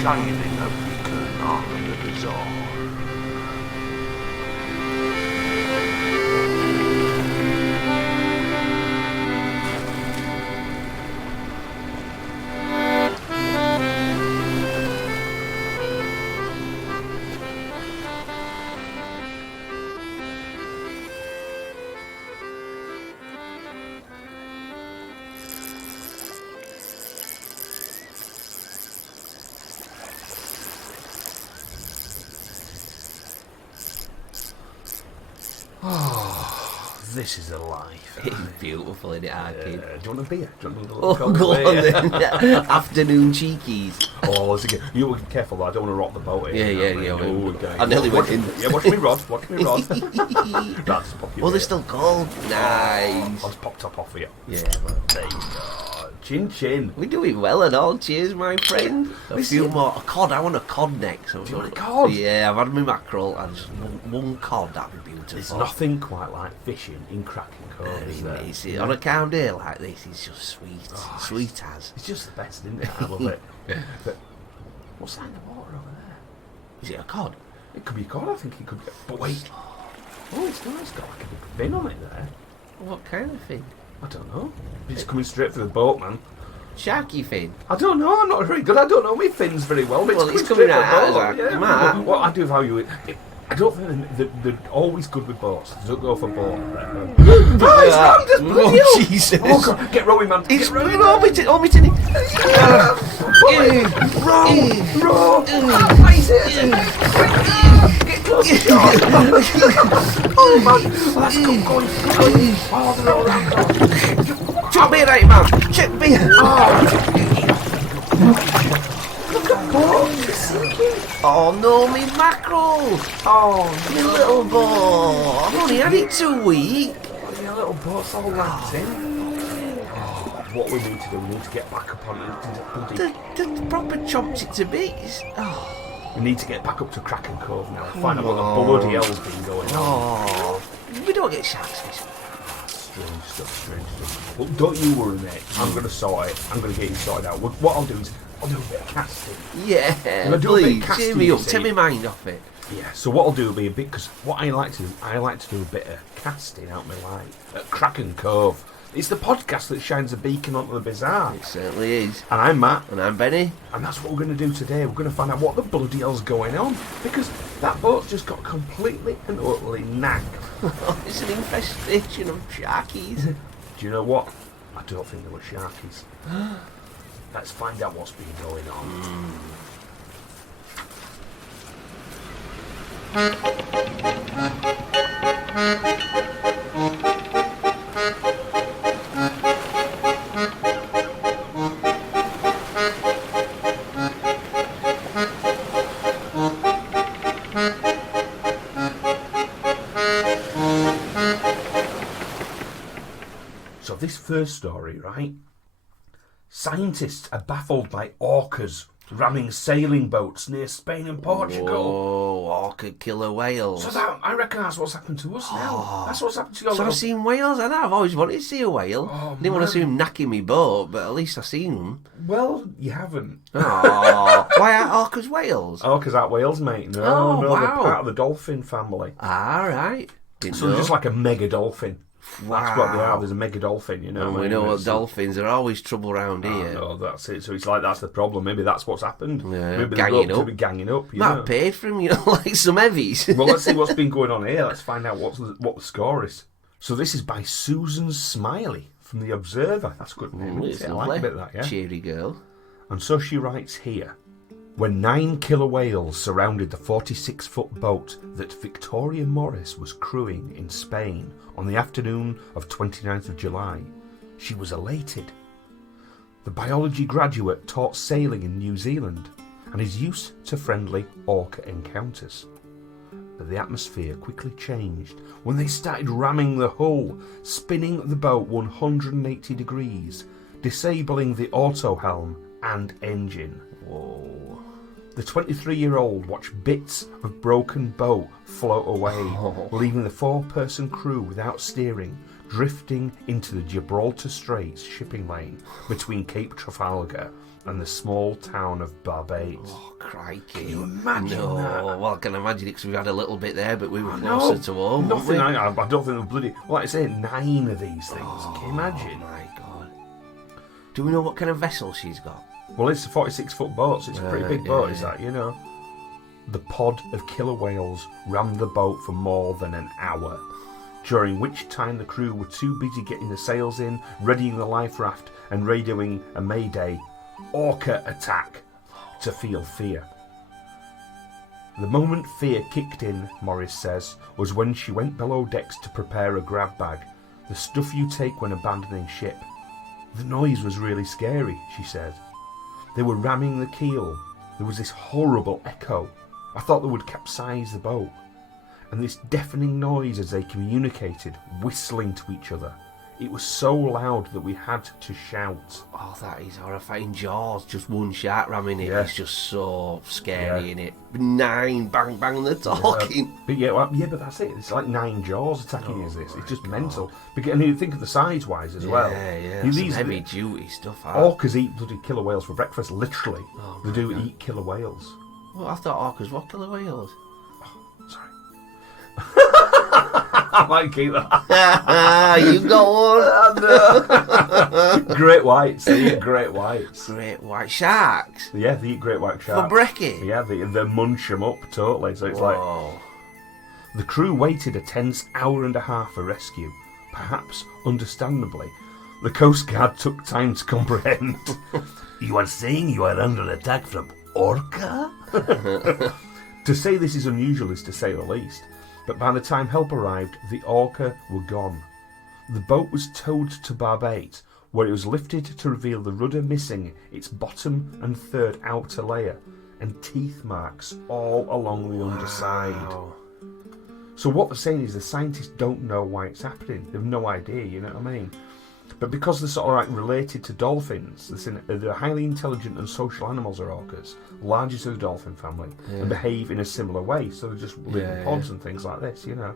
shining a beacon on the bazaar. Oh, this is a life. It's beautiful, isn't it, Arcade? Do you want a beer? Do you want a Oh, little go on beer? then. Afternoon cheekies. Oh, it's again. You be careful though, I don't want to rock the boat here. Yeah. Oh, okay. I nearly went in. Yeah, watch me rod. That's popular. Oh, they're still cold. Nice. I'll just pop top off for you. Yeah, well, There you go. Chin chin. we're doing well and all. Cheers, my friend. A few more. A cod. I want a cod next. Do you want a cod? Yeah, I've had my mackerel and just one cod. That'd be beautiful. There's nothing quite like fishing in Cracking Cove, is there? It's, on a calm day like this, it's just sweet. Sweet as. It's just the best, isn't it? I love it. But what's that in the water over there? Is it a cod? It could be a cod, I think it could be. But wait. Oh, it's got like a big fin on it there. What kind of fin? I don't know. It's coming straight for the boat, man. Sharky fin. I don't know. I'm not very good. I don't know my fins very well. But Well, it's it's coming coming straight out for the as boat. a Yeah. man. Well, I do value it. I don't think they're always good with boats. They don't go for boat. Oh, it's rammed us, bloody hell. Oh, Jesus. Oh, God. Get rowing, man. It's Get rowing. oh, me tinny. Row. Face it. Get close to shore. Oh, man. Oh, that's good going. Oh, they're all around. Chip me right, man. Chip me. Look at boats. It's sinking. Oh no, me mackerel. Oh, Me little boy. I've only had it 2 weeks. your little boat's all wrapped in. Oh, what we need to do, we need to get back up on it. The proper chopped it to bits. Oh. We need to get back up to Kraken Cove now and find out what the bloody hell's been going on. Oh. We don't get sharks fish. Strange stuff. Well, don't you worry, mate. I'm going to sort it. I'm going to get you sorted out. What I'll do is, I'll do a bit of casting. Yeah, I do a bit of please, casting, cheer me you up, see. take my mind off it. Yeah, so what I'll do will be a bit, because what I like to do a bit of casting out my light at Kraken Cove. It's the podcast that shines a beacon onto the bizarre. It certainly is. And I'm Matt. And I'm Benny. And that's what we're going to do today. We're going to find out what the bloody hell's going on. Because that boat's just got completely and utterly nagged. It's an infestation of sharkies. Do you know what? I don't think there were sharkies. Let's find out what's been going on. So this first story, right? Scientists are baffled by orcas ramming sailing boats near Spain and Portugal. Oh, orca killer whales. So that, I reckon that's what's happened to us now. That's what's happened to your So little... I've seen whales, and I've always wanted to see a whale. Oh, Didn't want to see man. him knacking me boat, but at least I've seen them. Well, you haven't. Oh, why are orcas whales? Orcas aren't whales, mate. No, Oh, no, wow. they're part of the dolphin family. All right. Didn't So know. they're just like a mega dolphin. That's what they are. Wow. There's a mega dolphin, you know. And what I we mean? know what It's- dolphins are always trouble round Oh, here. no, that's it. So it's like that's the problem. Maybe that's what's happened. Yeah, Maybe ganging the up. be ganging up. You Matt know. paid for him, you know, like some heavies. Well, let's see what's been going on here. Let's find out what the score is. So this is by Susan Smiley from The Observer. That's a good name. It's I like a bit of that, yeah. Cheery girl. And so she writes here. When 9 killer whales surrounded the 46-foot boat that Victoria Morris was crewing in Spain on the afternoon of 29th of July, she was elated. The biology graduate taught sailing in New Zealand and is used to friendly orca encounters. But the atmosphere quickly changed when they started ramming the hull, spinning the boat 180 degrees, disabling the auto helm and engine. Whoa. The 23-year-old watched bits of broken boat float away, leaving the 4-person crew without steering, drifting into the Gibraltar Straits shipping lane between Cape Trafalgar and the small town of Barbate. Oh, crikey. Can you imagine that? Well, I can imagine it because we had a little bit there, but we were closer to home. Nothing. I don't think the bloody... Like I say, 9 of these things. Can you imagine? Oh, my God. Do we know what kind of vessel she's got? Well, it's a 46-foot boat, so it's a pretty big boat, is that, you know? The pod of killer whales rammed the boat for more than an hour, during which time the crew were too busy getting the sails in, readying the life raft, and radioing a mayday Orca attack to feel fear. The moment fear kicked in, Morris says, was when she went below decks to prepare a grab bag, the stuff you take when abandoning ship. The noise was really scary, she said. They were ramming the keel. There was this horrible echo. I thought they would capsize the boat. And this deafening noise as they communicated, whistling to each other. It was so loud that we had to shout. Oh, that is horrifying. Jaws, just one shark ramming it. Yeah. It's just so scary, innit? 9, bang, bang, they're talking. But that's it. It's like 9 jaws attacking you. It's just mental. And you think of the size-wise as well. Yeah, These some heavy-duty stuff. Orcas eat bloody killer whales for breakfast, literally. Oh, they do eat killer whales. Well, I thought orcas were killer whales. Sorry. I might keep that. You go on. Great whites. They eat great whites. Great white sharks? Yeah, they eat great white sharks. For brekkie? Yeah, they munch them up totally. So it's Whoa. like... The crew waited a tense hour and a half for rescue. Perhaps understandably, the Coast Guard took time to comprehend. You are saying you are under attack from Orca? To say this is unusual is to say the least. But by the time help arrived, the Orca were gone. The boat was towed to Barbate, where it was lifted to reveal the rudder missing its bottom and third outer layer, and teeth marks all along the underside. So what they're saying is the scientists don't know why it's happening. They've no idea, you know what I mean? But because they're sort of like related to dolphins, they're highly intelligent and social animals, are orcas, largest of the dolphin family, and behave in a similar way. So they just live in pods and things like this, you know.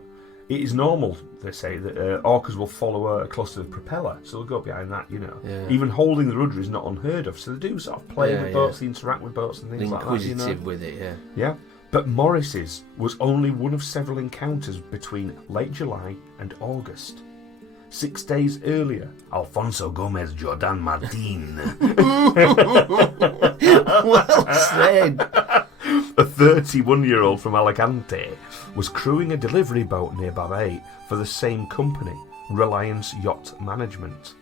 It is normal, they say, that orcas will follow close to the propeller, so they'll go behind that, you know. Yeah. Even holding the rudder is not unheard of, so they do sort of play with boats, they interact with boats and things like that, you know. Inquisitive with it, Yeah. But Morris's was only one of several encounters between late July and August. 6 days earlier, Alfonso Gomez Jordan Martin, well said, a 31-year-old from Alicante, was crewing a delivery boat near Barbate for the same company, Reliance Yacht Management.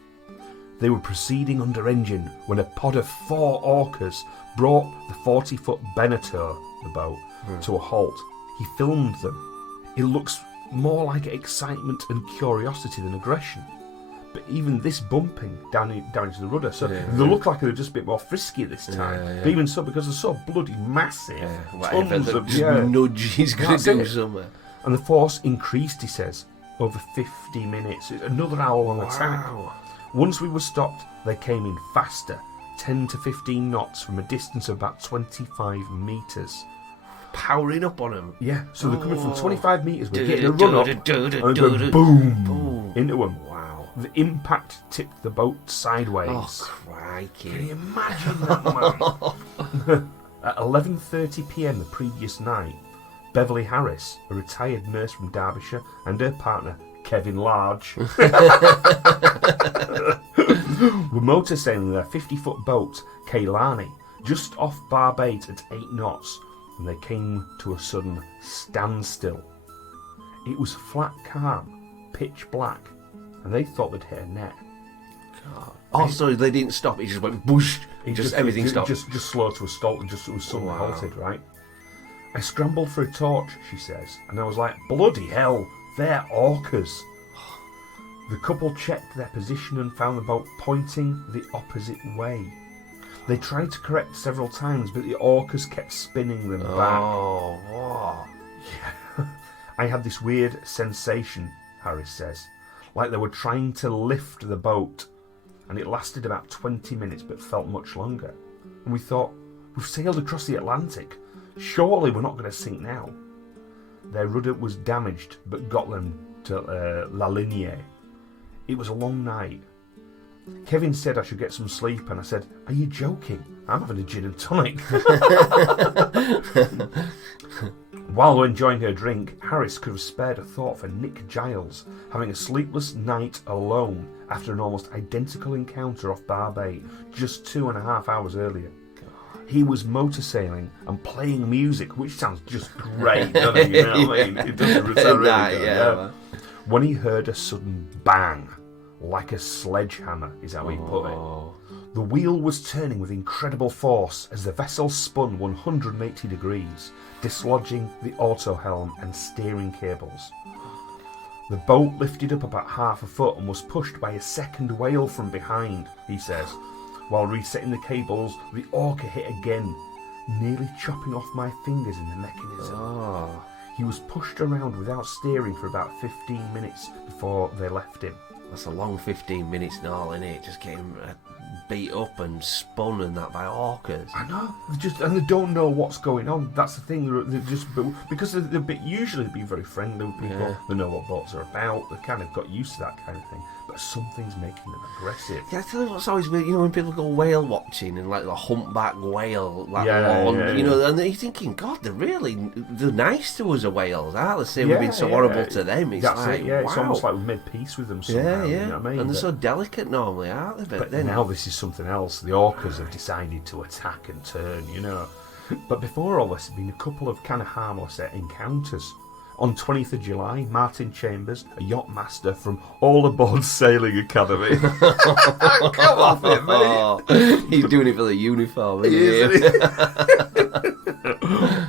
They were proceeding under engine when a pod of 4 orcas brought the 40-foot Benator, the boat, to a halt. He filmed them. It looks more like excitement and curiosity than aggression. But even this bumping down into the rudder, so they look like they're just a bit more frisky this time. But even so, because they're so bloody massive, tons of nudge he's going to do somewhere. And the force increased, he says, over 50 minutes. It's another hour-long attack. Once we were stopped, they came in faster, 10 to 15 knots from a distance of about 25 metres. Powering up on them. Yeah, so they're coming from 25 metres, we're getting a run up, and going boom into them. Wow. The impact tipped the boat sideways. Oh, crikey. Can you imagine that, man? At 11:30 p.m. the previous night, Beverly Harris, a retired nurse from Derbyshire, and her partner, Kevin Large, were motorsailing their 50-foot boat, Kailani, just off Barbate at 8 knots, and they came to a sudden standstill. It was flat calm, pitch black, and they thought they'd hit a net. God. Oh, so they didn't stop, it just went boosh, everything stopped. Just slowed to a stop and just was suddenly halted, right? I scrambled for a torch, she says, and I was like, bloody hell, they're orcas. The couple checked their position and found the boat pointing the opposite way. They tried to correct several times, but the orcas kept spinning them back. Oh, what? Yeah. I had this weird sensation, Harris says, like they were trying to lift the boat, and it lasted about 20 minutes but felt much longer. And we thought, we've sailed across the Atlantic. Surely we're not going to sink now. Their rudder was damaged, but got them to La Ligne. It was a long night. Kevin said I should get some sleep, and I said, "Are you joking? I'm having a gin and tonic." While enjoying her drink, Harris could have spared a thought for Nick Giles having a sleepless night alone after an almost identical encounter off Barbate just 2.5 hours earlier. He was motorsailing and playing music, which sounds just great, doesn't it? You know what I mean? It does sound really good, yeah. When he heard a sudden bang, like a sledgehammer, is how he put it. The wheel was turning with incredible force as the vessel spun 180 degrees, dislodging the auto helm and steering cables. The boat lifted up about 1/2 foot and was pushed by a second whale from behind, he says. While resetting the cables, the Orca hit again, nearly chopping off my fingers in the mechanism. He was pushed around without steering for about 15 minutes before they left him. That's a long 15 minutes and all, isn't it? Just getting beat up and spun and that by orcas. I know. And they don't know what's going on. That's the thing. They're just because usually they've been very friendly with people. Yeah. They know what boats are about. They kind of got used to that kind of thing. But something's making them aggressive. Yeah, I tell you what's always weird. You know, when people go whale watching and like the humpback whale, you know, and you're thinking, God, they're nice to us, whales, aren't they? Say we've been so horrible to them. It's It's almost like we've made peace with them somehow. You know what I mean? And they're so delicate normally, aren't they? But then now this is something else. The orcas have decided to attack and turn, you know. But before all this, there have been a couple of kind of harmless encounters. On 20th of July, Martin Chambers, a yacht master from All Aboard Sailing Academy. Come off it, mate. He's doing it for the uniform, isn't he?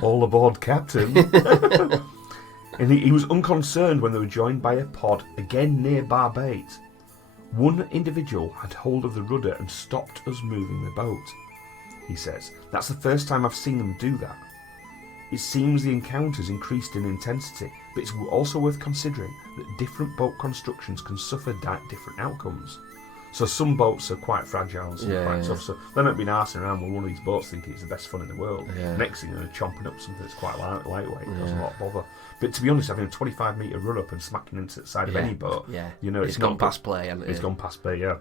All Aboard Captain. And he was unconcerned when they were joined by a pod, again near Barbate. One individual had hold of the rudder and stopped us moving the boat, he says. That's the first time I've seen them do that. It seems the encounters increased in intensity, but it's also worth considering that different boat constructions can suffer different outcomes. So some boats are quite fragile and some are quite tough, so they might be arsing around with one of these boats thinking it's the best fun in the world. Next thing they're chomping up something that's quite lightweight, doesn't a lot of bother. But to be honest, having a 25-metre run-up and smacking into the side of any boat, you know, it's gone past play, hasn't it? It's gone past play, yeah.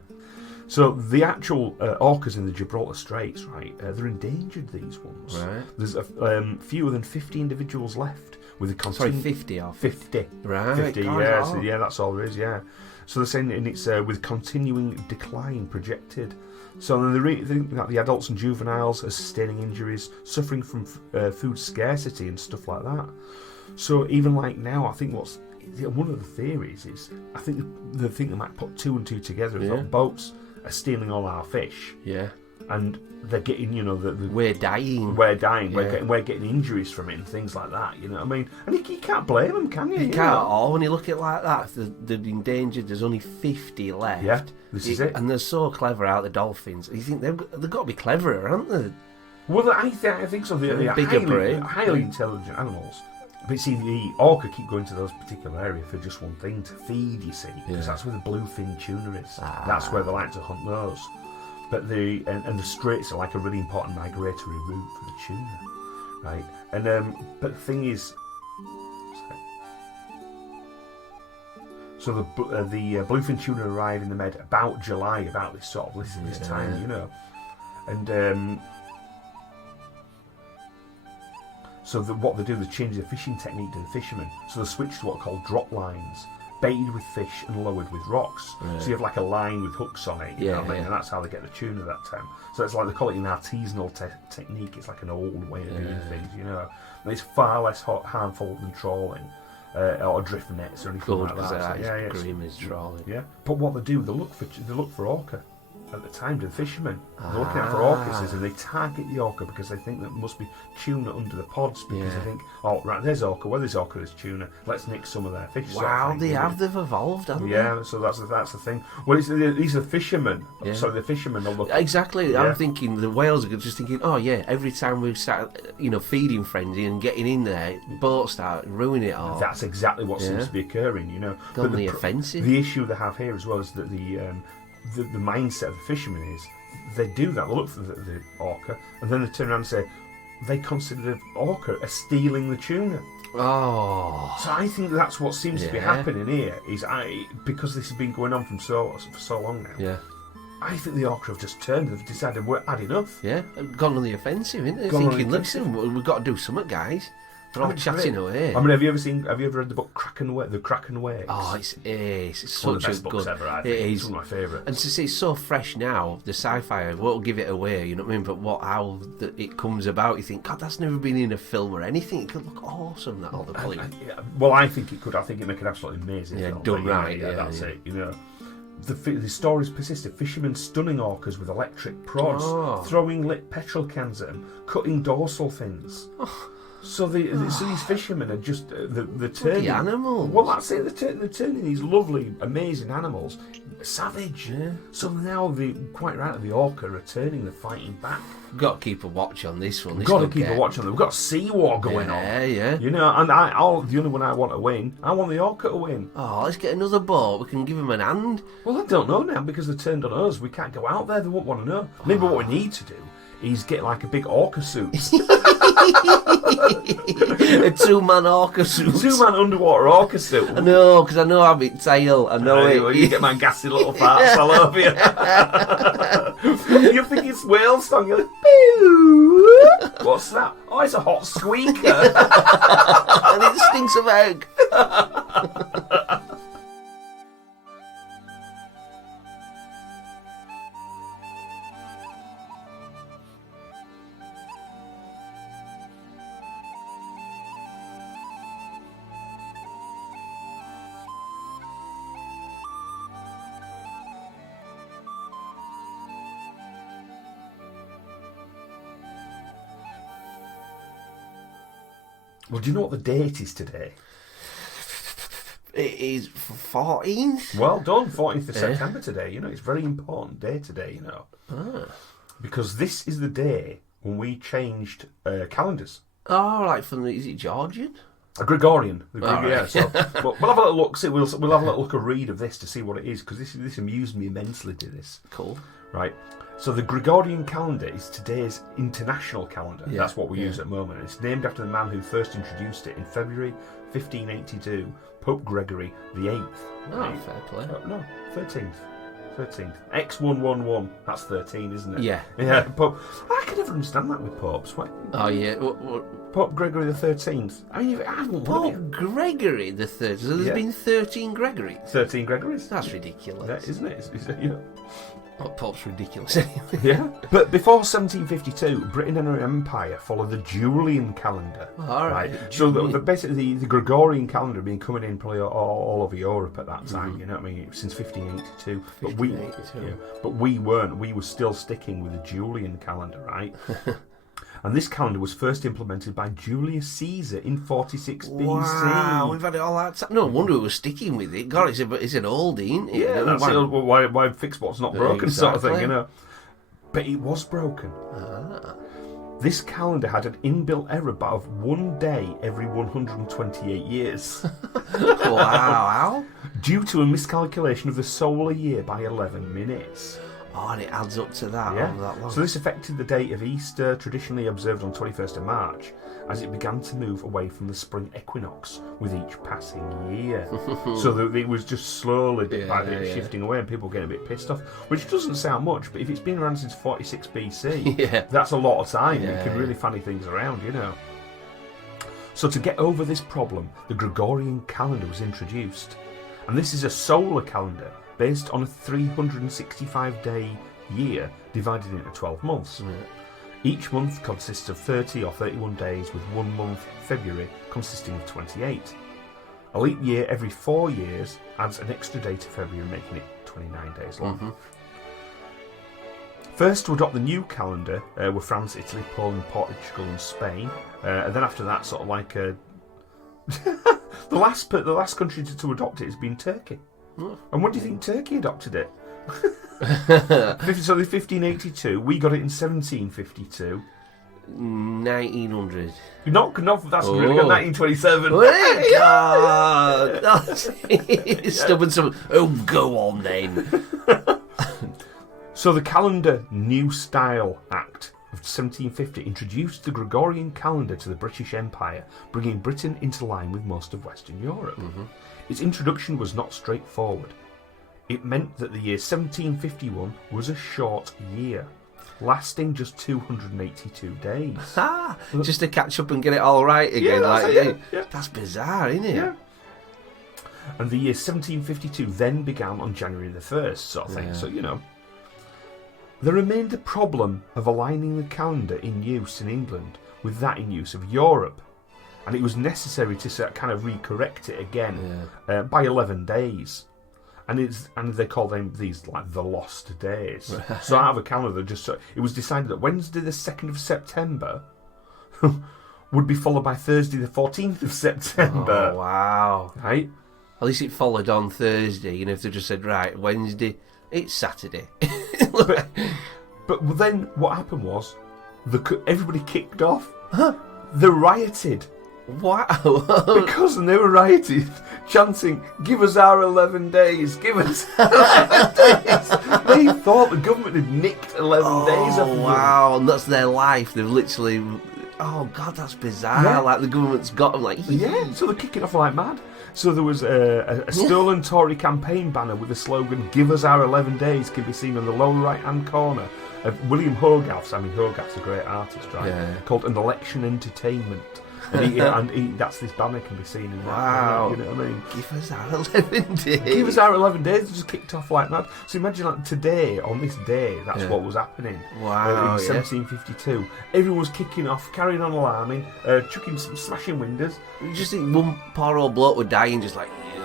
So the actual orcas in the Gibraltar Straits, right, they're endangered, these ones. Right. There's fewer than 50 individuals left. With a 50 or 50. Right. 50, yeah. So, that's all there is, yeah. So they're saying and it's with continuing decline projected. So then they think that the adults and juveniles are sustaining injuries, suffering from food scarcity and stuff like that. So even like now, I think one of the theories is, I think they think they might put 2 and 2 together. That boats are stealing all our fish. Yeah. And they're getting, you know, we're dying. We're getting injuries from it and things like that. You know what I mean? And you can't blame them, can you? You can't at all. When you look at it like that, they're endangered. There's only 50 left. Yeah, this is it. And they're so clever out the dolphins. You think they've got to be cleverer, haven't they? Well, I think so. They're highly intelligent animals. But see, the orca keep going to those particular areas for just one thing, to feed, you see, because that's where the bluefin tuna is. That's where they like to hunt those. But the straits are like a really important migratory route for the tuna, right? And but the thing is, so the bluefin tuna arrive in the Med about July, about this time, you know, and so what they do, they change the fishing technique to the fishermen. So they switch to what are called drop lines, baited with fish and lowered with rocks. Right. So you have like a line with hooks on it, you know what I mean? And that's how they get the tuna that time. So it's like they call it an artisanal technique. It's like an old way of doing things, you know. And it's far less harmful than trawling or drift nets or anything like that. Is trawling. Yeah. But what they do, they look for orca. At the time, to the fishermen, they're looking out for orcas, and they target the orca because they think there must be tuna under the pods, because they think, oh right, there's orca, well there's orca, there's tuna, let's nick some of their fish. Wow, they've evolved, haven't they? Yeah, so that's the thing. Well, these are fishermen, so the fishermen are looking. Exactly, I'm thinking the whales are just thinking, oh yeah, every time we start, feeding frenzy and getting in there, boats start ruining it all. That's exactly what seems to be occurring, you know. But the offensive. The issue they have here as well is that the mindset of the fishermen is they do that, they look for the orca, and then they turn around and say, they consider the orca as stealing the tuna. Oh. So I think that's what seems to be happening here, is because this has been going on for so long now. Yeah. I think the orca have just turned and they've decided we're had enough. Yeah, gone on the offensive, isn't they? Thinking, listen, we've got to do something, guys. They're all chatting away. I mean, have you ever read the book The Kraken Wakes? Oh, it's such one of the best books ever, I think. It's one of my favourites. And to see it's so fresh now, the sci-fi won't give it away, you know what I mean? But how it comes about, you think, God, that's never been in a film or anything. It could look awesome, that all the Bollywood. Well, I think it could. I think it'd make an absolutely amazing film. Done right. That's it, you know. The stories persisted. Fishermen stunning orcas with electric prods, throwing lit petrol cans at them, cutting dorsal fins. So these fishermen are just they're turning animals. Well, that's it. They're turning these lovely, amazing animals savage. Yeah. So now quite rightly, the orca are turning. They're fighting back. We've got to keep a watch on this one. We've got to keep a watch on them. We've got a sea war going on. Yeah. You know, and the only one I want to win, I want the orca to win. Oh, let's get another boat. We can give them an hand. Well, I don't know now because they've turned on us. We can't go out there. They won't want to know. Maybe what we need to do is get like a big orca suit. A two-man orca suit. Two-man underwater orca suit. I know, because I know I'm in tail. I know it. Well, you get my gassy little farts all over you. You think it's whale song. You're like, boo. What's that? Oh, it's a hot squeaker. And it stinks of egg. Well, do you know what the date is today? It is 14th. Well done, 14th of September today. You know, it's a very important day today, you know. Because this is the day when we changed calendars. Oh, like is it Georgian? A Gregorian. Right. Yeah, so we'll have a little look. See, we'll have a little look, a read of this to see what it is, because this amused me immensely, did this. Cool. Right. So the Gregorian calendar is today's international calendar. Yeah, That's what we use at the moment. It's named after the man who first introduced it in February 1582, Pope Gregory the 8th. Oh, fair play. No, 13th. X111. That's 13, isn't it? Yeah. Yeah. Pope. I can never understand that with popes. What? Oh yeah. Pope Gregory the 13th. I mean, I haven't. Pope Gregory the 13th. So there's been 13 Gregories. 13 Gregories. That's ridiculous. Yeah, isn't it? You know. Well, Pope's ridiculous anyway. Yeah. But before 1752, Britain and her empire followed the Julian calendar. All right. So basically the Gregorian calendar had been coming in probably all over Europe at that time. You know what I mean? Since 1582. But we weren't. We were still sticking with the Julian calendar, right? And this calendar was first implemented by Julius Caesar in 46 BC. Wow, we've had it all that time. No wonder we were sticking with it. God, it's an oldie, isn't it? Yeah, that's it. Why fix what's not broken, sort of thing, you know. But it was broken. This calendar had an inbuilt error of 1 day every 128 years. Wow. Due to a miscalculation of the solar year by 11 minutes. Oh, and it adds up to that. Yeah. That long. So this affected the date of Easter, traditionally observed on 21st of March, as it began to move away from the spring equinox with each passing year. So it was just slowly, bit by bit, shifting away, and people getting a bit pissed off, which doesn't sound much, but if it's been around since 46 BC, that's a lot of time. You can really fanny things around, you know. So to get over this problem, the Gregorian calendar was introduced. And this is a solar calendar based on a 365-day year divided into 12 months. Each month consists of 30 or 31 days, with 1 month, February, consisting of 28. A leap year every 4 years adds an extra day to February, making it 29 days long. First to adopt the new calendar were France, Italy, Poland, Portugal and Spain. And then after that, sort of like the last country to adopt it has been Turkey. And when do you think Turkey adopted it? So 1582, we got it in 1752. 1900. Not that's we got 1927. Oh, God. Stubborn someone. Oh, go on then. So the Calendar New Style Act of 1750 introduced the Gregorian calendar to the British Empire, bringing Britain into line with most of Western Europe. Its introduction was not straightforward. It meant that the year 1751 was a short year, lasting just 282 days. Just to catch up and get it all right again. That's bizarre, isn't it? Yeah. And the year 1752 then began on January the 1st, sort of thing. So, there remained a problem of aligning the calendar in use in England with that in use of Europe. And it was necessary to kind of recorrect it again by 11 days. And they call them these like the lost days. So out of a calendar, it was decided that Wednesday the 2nd of September would be followed by Thursday the 14th of September. Oh, wow. Right? At least it followed on Thursday, if they just said, right, Wednesday, it's Saturday. but then what happened was, everybody kicked off. They rioted. Wow. Because they were rioting, chanting, give us our 11 days, give us 11 days. They thought the government had nicked 11 days off them. Wow, and that's their life. They've literally... Oh, God, that's bizarre. Yeah. Like, the government's got them, so they're kicking off like mad. So there was a stolen Tory campaign banner with the slogan, give us our 11 days, can be seen on the lower right-hand corner of William Hogarth's. I mean, Hogarth's a great artist, right? Yeah. Called An Election Entertainment. And that's this banner can be seen in that. Wow. You know what I mean? Give us our 11 days. Give us our 11 days. They just kicked off like mad. So imagine like today, on this day, that's what was happening. Wow. In 1752. Everyone was kicking off, carrying on alarming, smashing windows. You just think one poor old bloke would die and just like, you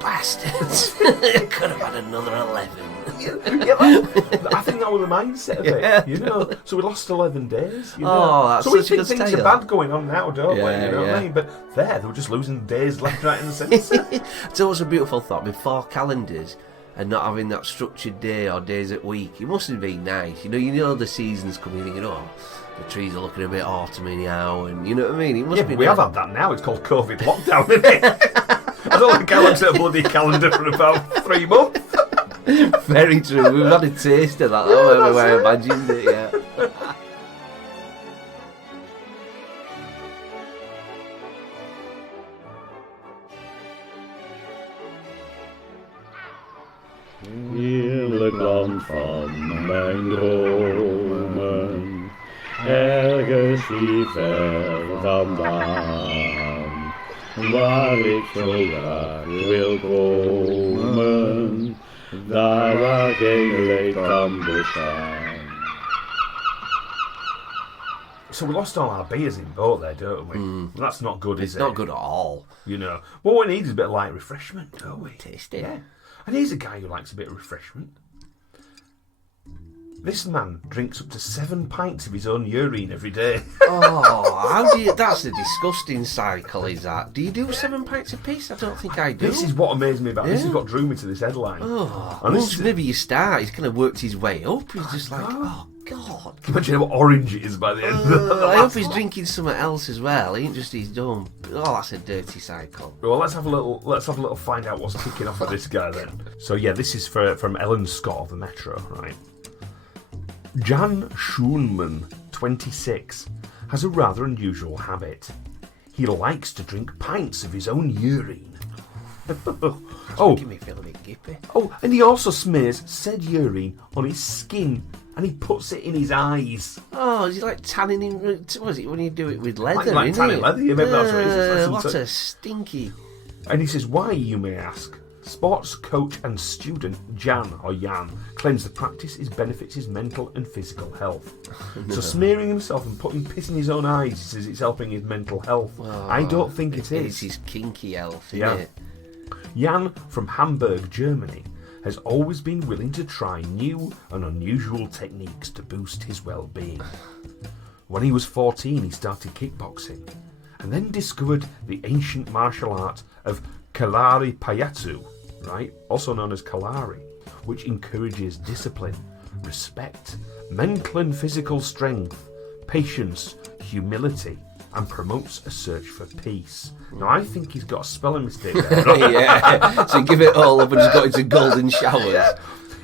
bastards. Could have had another 11. I think that was the mindset of it, So we lost 11 days. That's so we such a think good things tale. are bad going on now, don't we? You know what I mean? But they were just losing days left, right, and centre. It's always a beautiful thought. Before calendars and not having that structured day or days at week, it must have been nice. You know the seasons coming, thinking, the trees are looking a bit autumny now, and you know what I mean? It must be we nice. have had that now. It's called COVID lockdown, isn't it? I don't think I looked at a bloody calendar for about 3 months. Very true. We've had a taste of that, haven't we? I imagined it, Heerlijk land van mijn dromen, ergens hier ver vandaan, waar ik zo graag wil komen, daar waar geen leed kan bestaan. So we lost all our beers in boat there, don't we? That's not good, is it? It's not good at all. What we need is a bit of light refreshment, don't we? Tasty. Yeah. And here's a guy who likes a bit of refreshment. This man drinks up to 7 pints of his own urine every day. How do you... That's a disgusting cycle, is that? Do you do 7 pints apiece? I don't think I do. This is what amazed me about this. Is what drew me to this headline. Once maybe you start, he's kind of worked his way up. He's just like, God. Imagine how orange it is by the end of the I hope he's drinking something else as well. He ain't just his dumb. That's a dirty cycle. Well, let's have a little find out what's kicking off with this guy then. So this is from Ellen Scott of the Metro, right? Jan Schoenman, 26, has a rather unusual habit. He likes to drink pints of his own urine. Making me feel a bit gippy. And he also smears said urine on his skin and he puts it in his eyes. Is he like tanning in... What is it when you do it with leather, like tanning leather, yeah, maybe that's what it is. What a stinky... And he says, why, you may ask? Sports coach and student Jan claims the practice benefits his mental and physical health. So smearing himself and putting piss in his own eyes, he says it's helping his mental health. I don't think it is. It's his kinky health, isn't it? Jan from Hamburg, Germany, has always been willing to try new and unusual techniques to boost his well-being. When he was 14, he started kickboxing and then discovered the ancient martial art of Kalari Payatsu, right, also known as Kalari, which encourages discipline, respect, mental and physical strength, patience, humility, and promotes a search for peace. Now, I think he's got a spelling mistake there. Right? So give it all up and just got into golden showers.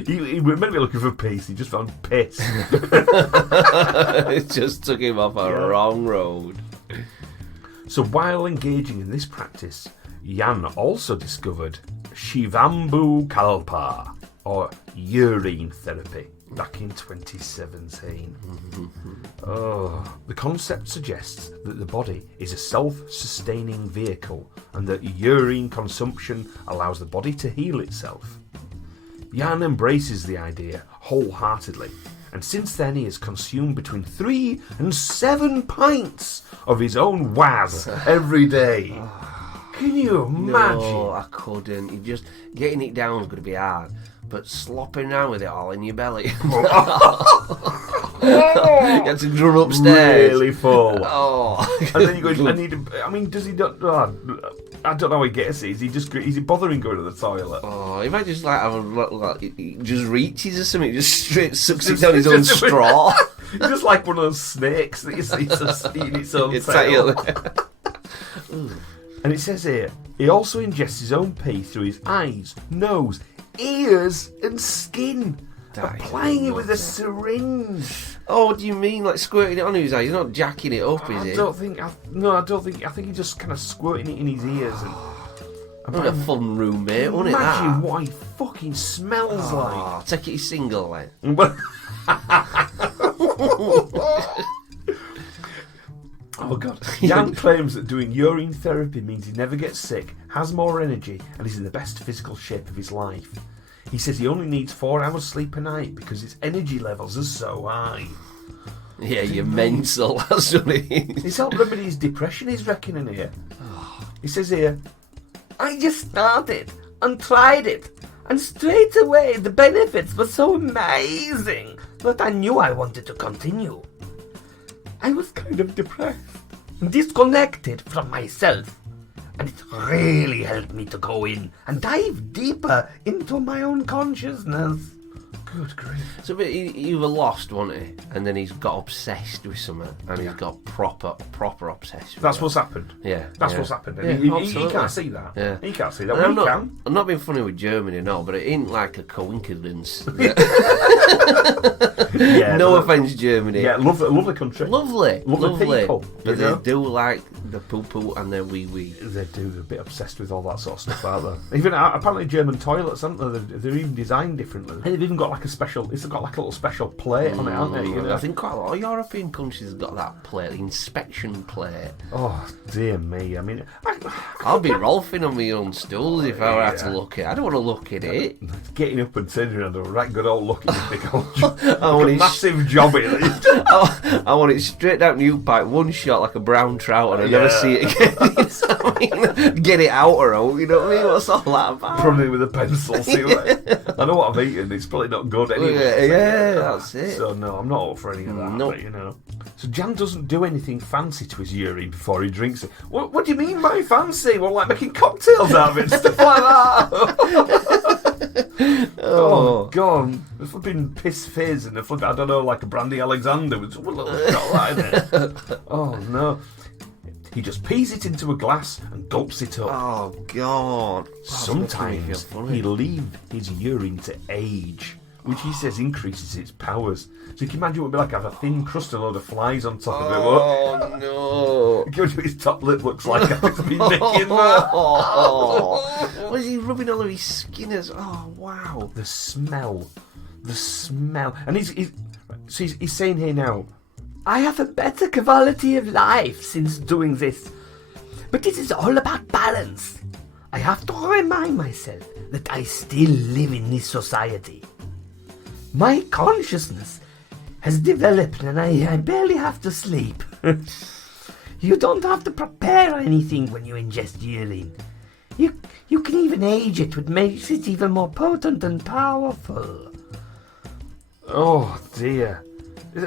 He was meant to be looking for peace. He just found piss. It just took him off a wrong road. So while engaging in this practice, Jan also discovered Shivambu Kalpa, or urine therapy, back in 2017. The concept suggests that the body is a self-sustaining vehicle and that urine consumption allows the body to heal itself. Jan embraces the idea wholeheartedly, and since then he has consumed between 3 and 7 pints of his own waz every day. Can you imagine? No, I couldn't. You just getting it down is going to be hard, but slopping around with it all in your belly. You have to run upstairs. Really full. Oh. And then you go, I mean, does he not? I don't know how he gets it. Is he bothering going to the toilet? Oh, he might just he just reaches or something, just straight sucks it down his own straw. He's just like one of those snakes that you see eating its own tail. And it says here, he also ingests his own pee through his eyes, nose, ears and skin, applying it with a syringe. Oh, what do you mean, like squirting it on his eye? He's not jacking it up, is he? I don't think. I think he's just kind of squirting it in his ears. What a fun roommate, wasn't it? Imagine what he fucking smells like. Take it he's single then. Oh God. Jan claims that doing urine therapy means he never gets sick, has more energy, and is in the best physical shape of his life. He says he only needs 4 hours sleep a night because his energy levels are so high. Yeah, you're mental, that's what it is. It's helped remedy his depression, he's reckoning here. He says here, I just started and tried it, and straight away the benefits were so amazing that I knew I wanted to continue. I was kind of depressed and disconnected from myself, and it really helped me to go in and dive deeper into my own consciousness. Good grief. So but he was lost, wasn't he? And then he's got obsessed with something, and he's got proper obsessed with That's it. what's happened. Yeah. That's what's happened. Yeah, He absolutely. can't see that. Yeah. He can't see that. And Well, he can. I'm not being funny with Germany, no, but it ain't like a coincidence. Yeah, No offence, Germany. Yeah, lovely country. Lovely people, But you they know? do like the poo-poo and their wee-wee. They do. They're a bit obsessed with all that sort of stuff, aren't they? Even apparently German toilets, aren't they? They're even designed differently. And they've even got like a special. It's got like a little special plate on it, aren't they? You know? I think quite a lot of European countries have got that plate, the inspection plate. Oh dear me! I mean, I'll be rolfing on my own stools if I were to look at it. I don't want to look at it. getting up and turning around a right good old look at this big old massive job in it. I want it straight down new pipe, one shot like a brown trout, and I never see it again. So, I mean, get it out or out, you know what I mean? What's all that about? Probably with a pencil. See what I know what I've eaten. It's probably not good anyway. Yeah, that's it. So no, I'm not up for any of that. No. But, you know. So Jan doesn't do anything fancy to his urine before he drinks it. What do you mean by fancy? Well, like making cocktails out of it and stuff like that. Oh God, the flipping piss fizz and the flipping, I don't know, like a brandy Alexander with a little shot like that in it. Oh no. He just pees it into a glass and gulps it up. Oh God. Sometimes he'll leave his urine to age, which he says increases its powers. So you can imagine what it would be like to have a thin crust and a load of flies on top of it. Oh no. Imagine what his top lip looks like after he's been making that. What is he rubbing all of his skin as? Oh wow. The smell. And he's saying here now, I have a better quality of life since doing this. But it is all about balance. I have to remind myself that I still live in this society. My consciousness has developed and I barely have to sleep. You don't have to prepare anything when you ingest urine. You can even age it, which makes it even more potent and powerful. Oh dear.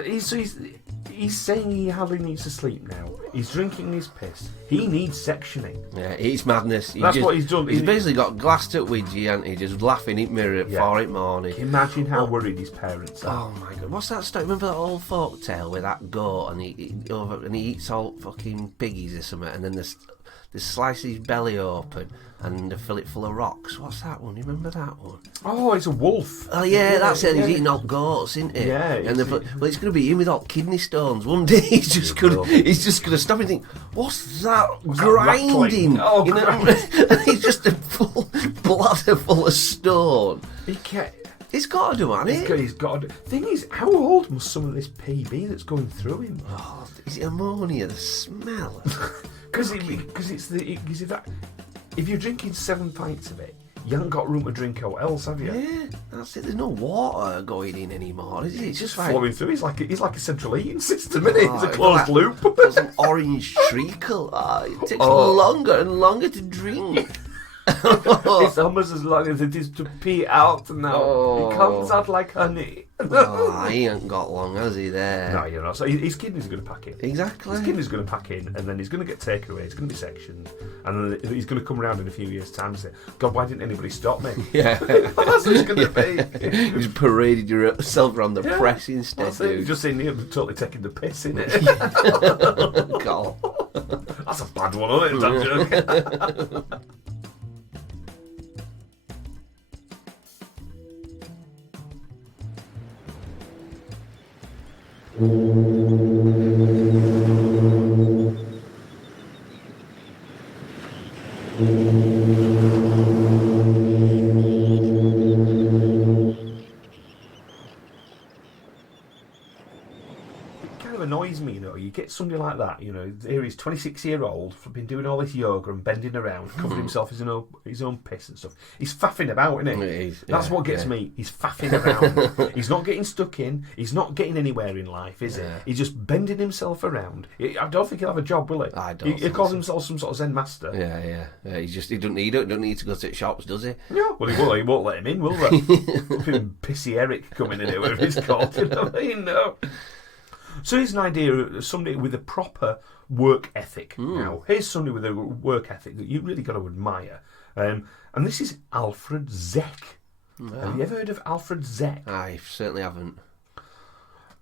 He's saying he hardly needs to sleep now. He's drinking his piss. He needs sectioning. Yeah, it's madness. That's what he's done. He's basically got glassed up widgie, hasn't he? Just laughing in mirror at 4 in the morning. Can you imagine how worried his parents are? Oh my God! What's that story? Remember that old folk tale with that goat and he eats all fucking piggies or something, and then They slice his belly open and they fill it full of rocks. What's that one? You remember that one? Oh, it's a wolf. Oh yeah, that's it. He's eating hot goats, isn't he? Yeah. And well, it's going to be him with hot kidney stones. One day he's just going to stop and think, what's that grinding? That rattling? Oh, and he's just a full bladder full of stone. He's got to do, hasn't he? He's got to do. Thing is, how old must some of this pee be that's going through him? Oh, is it ammonia? The smell. Because if you're drinking 7 pints of it, you haven't got room to drink out else, have you? Yeah, that's it. There's no water going in anymore, is it? It's just flowing through. He's like a central heating system, isn't it? It's a closed loop. There's an orange treacle. It takes longer and longer to drink. It's almost as long as it is to pee out now. It comes out like honey. He ain't got long, has he, there? No, you're not. So his kidneys are going to pack in. Exactly. His kidneys are going to pack in, and then he's going to get taken away. It's going to be sectioned, and then he's going to come around in a few years' time and say, God, why didn't anybody stop me? Yeah. That's what it's going to be. He's paraded yourself around the press instead, dude. Just in here, totally taking the piss, innit? God. That's a bad one, isn't it? That joke. Annoys me, you get somebody like that, here he's 26-year-old, been doing all this yoga and bending around, covering himself in his own piss and stuff. He's faffing about, isn't he? That's what gets me. He's faffing around. He's not getting stuck in. He's not getting anywhere in life, is he? He's just bending himself around. I don't think he'll have a job, will he? I don't. He calls himself some sort of Zen master. Yeah. He don't need to go to the shops, does he? No. Well, he won't let him in, will they? Pissy Eric coming in here, whatever he's called. You know what I mean? No. So here's an idea of somebody with a proper work ethic. Now, here's somebody with a work ethic that you really got to admire. And this is Alfred Zeck. No. Have you ever heard of Alfred Zeck? I certainly haven't.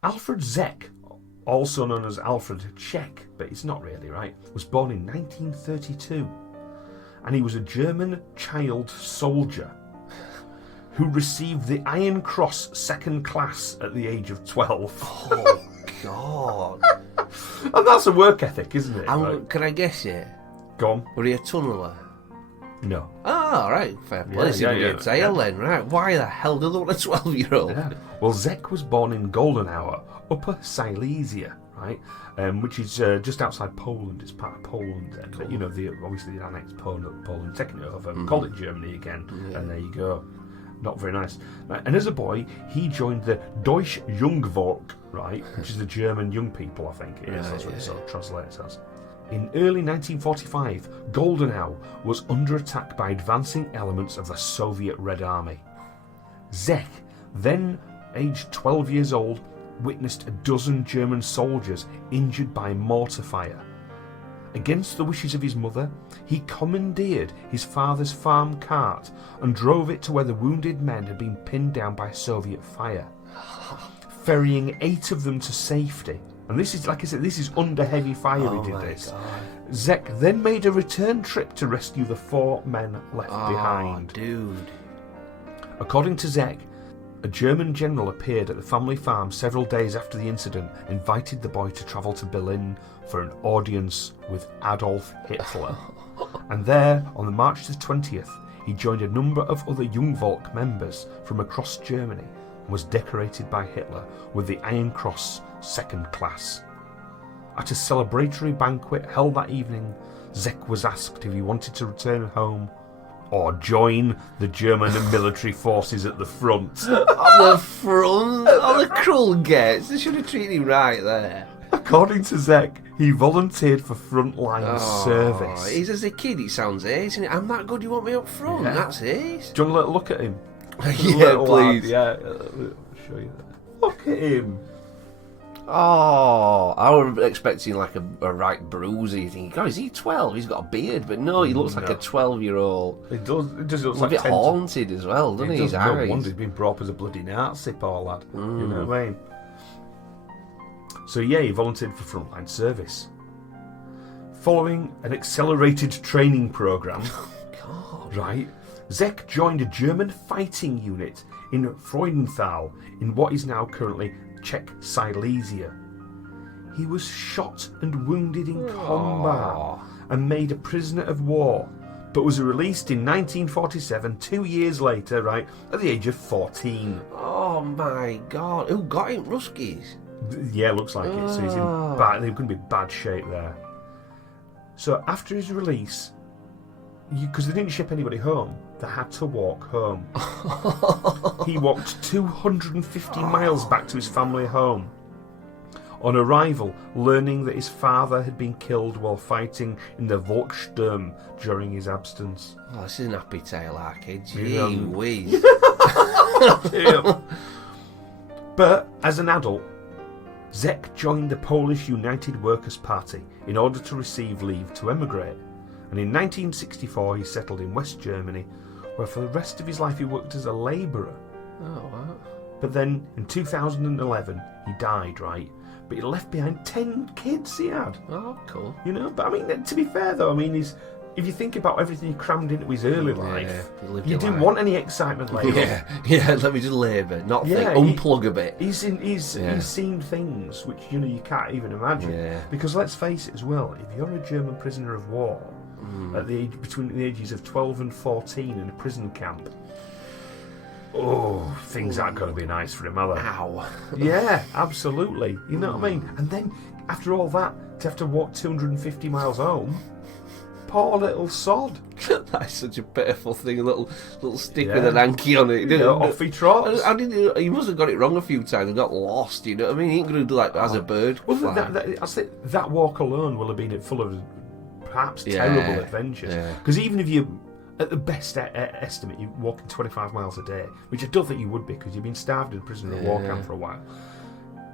Alfred Zeck, also known as Alfred Czech, but it's not really, right, was born in 1932. And he was a German child soldier who received the Iron Cross second class at the age of 12. Oh, God. And that's a work ethic, isn't it? Right? Can I guess it? Go on. Were he a tunneler? No. Oh, right. Fair play. Then, right. Why the hell do they want a 12-year-old? Yeah. Well, Zeck was born in Goldenauer, Upper Silesia, right? Which is just outside Poland. It's part of Poland then. Cool. But, obviously the annexed Poland, taking it over, called it Germany again, and there you go. Not very nice. And as a boy, he joined the Deutsche Jungvolk, right, which is the German young people, I think it is. That's what it sort of translates as. In early 1945, Goldenau was under attack by advancing elements of the Soviet Red Army. Zeck, then aged 12 years old, witnessed a dozen German soldiers injured by mortar fire. Against the wishes of his mother, he commandeered his father's farm cart and drove it to where the wounded men had been pinned down by Soviet fire, ferrying 8 of them to safety. And this is, like I said, this is under heavy fire he did this. God. Zeck then made a return trip to rescue the 4 men left behind. Dude. According to Zeck, a German general appeared at the family farm several days after the incident, invited the boy to travel to Berlin for an audience with Adolf Hitler. And there, on the March the 20th, he joined a number of other Jungvolk members from across Germany and was decorated by Hitler with the Iron Cross second class. At a celebratory banquet held that evening, Zeck was asked if he wanted to return home or join the German military forces at the front. On the front? Oh, the cruel gets. They should have treated him right there. According to Zeck, he volunteered for frontline service. He's as a kid, it sounds ace. I'm that good, you want me up front? Yeah. That's ace. Do you want to look at him? Yeah, please. Yeah, I'll show you that. Look at him. Oh, I was expecting like a right bruiser. You think, God, is he 12? He's got a beard, but no, he looks like a 12-year-old. It does. It just looks like a bit haunted as well, doesn't he? His eyes. No wonder he's been brought up as a bloody Nazi, poor lad. You know what I mean? So yeah, he volunteered for frontline service. Following an accelerated training program, God. right, Zek joined a German fighting unit in Freudenthal in what is now currently Czech Silesia. He was shot and wounded in combat and made a prisoner of war, but was released in 1947, 2 years later, right, at the age of 14. Oh my God. Who got him? Ruskies? Yeah, looks like it. So he's in bad, they're going to be bad shape there. So after his release, because they didn't ship anybody home, they had to walk home. He walked 250 miles back to his family home. On arrival, learning that his father had been killed while fighting in the Volkssturm during his absence. Oh, this is an happy tale, Arcade. Yeah. Gee whiz. But as an adult, Zek joined the Polish United Workers' Party in order to receive leave to emigrate. And in 1964 he settled in West Germany, where for the rest of his life he worked as a labourer. Oh, wow. But then in 2011 he died, right? But he left behind 10 kids he had. Oh, cool. You know, but I mean, to be fair though, I mean, if you think about everything he crammed into his early life, you didn't want any excitement later. Yeah, let me just labour, not think, unplug a bit. He's seen things which, you know, you can't even imagine. Yeah. Because let's face it as well, if you're a German prisoner of war, at the age, between the ages of 12 and 14 in a prison camp, things aren't going to be nice for him, are they? Ow. Yeah, absolutely. You know what I mean? And then, after all that, to have to walk 250 miles home, poor little sod. That's such a pitiful thing, a little stick with an hanky on it. You know, off he trots. He must have got it wrong a few times and got lost, you know what I mean? He ain't going to do like as a bird. Well, that walk alone will have been full of perhaps terrible adventures. Because even if you, at the best estimate, you're walking 25 miles a day, which I don't think you would be because you've been starved in a prisoner of war camp for a while.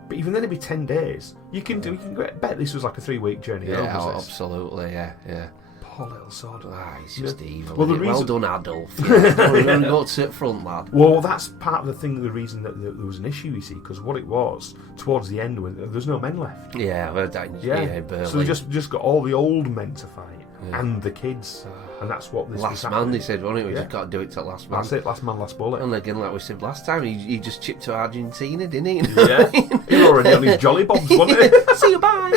But even then, it'd be 10 days. You can bet this was like a 3-week journey. Yeah, absolutely, yeah. Poor little sod. He's just evil. Well, done, Adolf. Don't go to the front, lad. Well, that's part of the reason that there was an issue, you see, because what it was, towards the end, there's no men left. Yeah, I've heard that. Yeah, so they just got all the old men to fight, and the kids, and that's what this last was man, they said, wasn't it? We just got to do it till last man. That's it, last man, last bullet. And again, like we said last time, he just chipped to Argentina, didn't he? Yeah, he was already on his jolly bobs, wasn't he? See you, bye.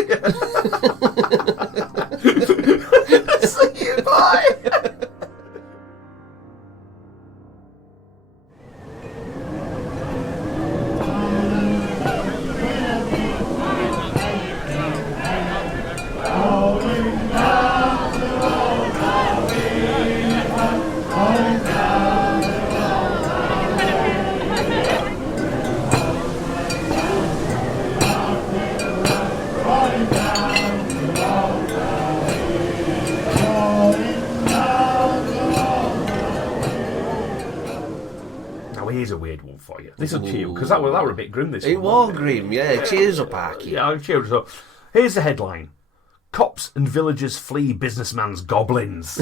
See you, bye. Here's a weird one for you. This will cheer because that were a bit grim. This it one, was grim, yeah. Cheers up, Arky. Yeah, I'll cheer us up. Here's the headline: Cops and villagers flee businessman's goblins.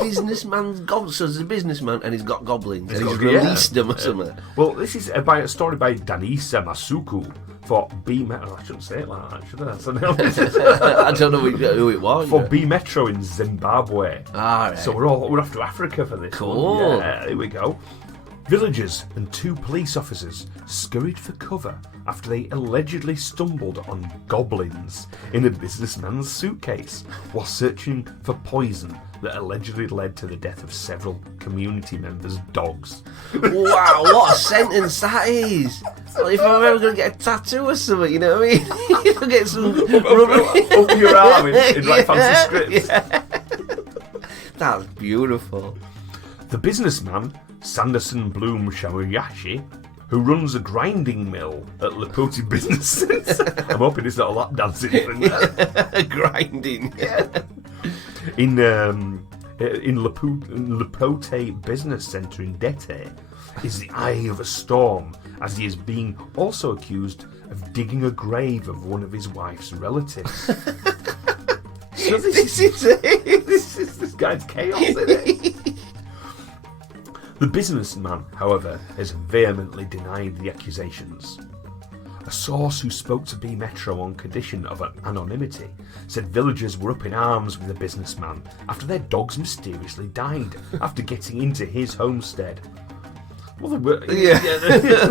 Businessman's goblins. So there's a businessman and he's got goblins. And he's released them or something. Well, this is a story by Danisa Masuku for B Metro. I shouldn't say it like that, should I? I don't know who it was. For B Metro in Zimbabwe. Right. So we're off to Africa for this. Cool. One. Yeah, here we go. Villagers and 2 police officers scurried for cover after they allegedly stumbled on goblins in a businessman's suitcase while searching for poison that allegedly led to the death of several community members' dogs. Wow, what a sentence that is! Well, if I'm ever going to get a tattoo or something, you know what I mean? You'll get some up your arm in like fancy scripts. Yeah. That's beautiful. The businessman, Sanderson Bloom Shawayashi, who runs a grinding mill at Laputi Business Centre. I'm hoping it's not a lap dancing thing. Grinding, yeah. In Lapote Business Centre in Dete is the eye of a storm, as he is being also accused of digging a grave of one of his wife's relatives. So this is this guy's chaos, isn't it? The businessman, however, has vehemently denied the accusations. A source who spoke to B Metro on condition of anonymity said villagers were up in arms with the businessman after their dogs mysteriously died after getting into his homestead. Well, they were, Yeah,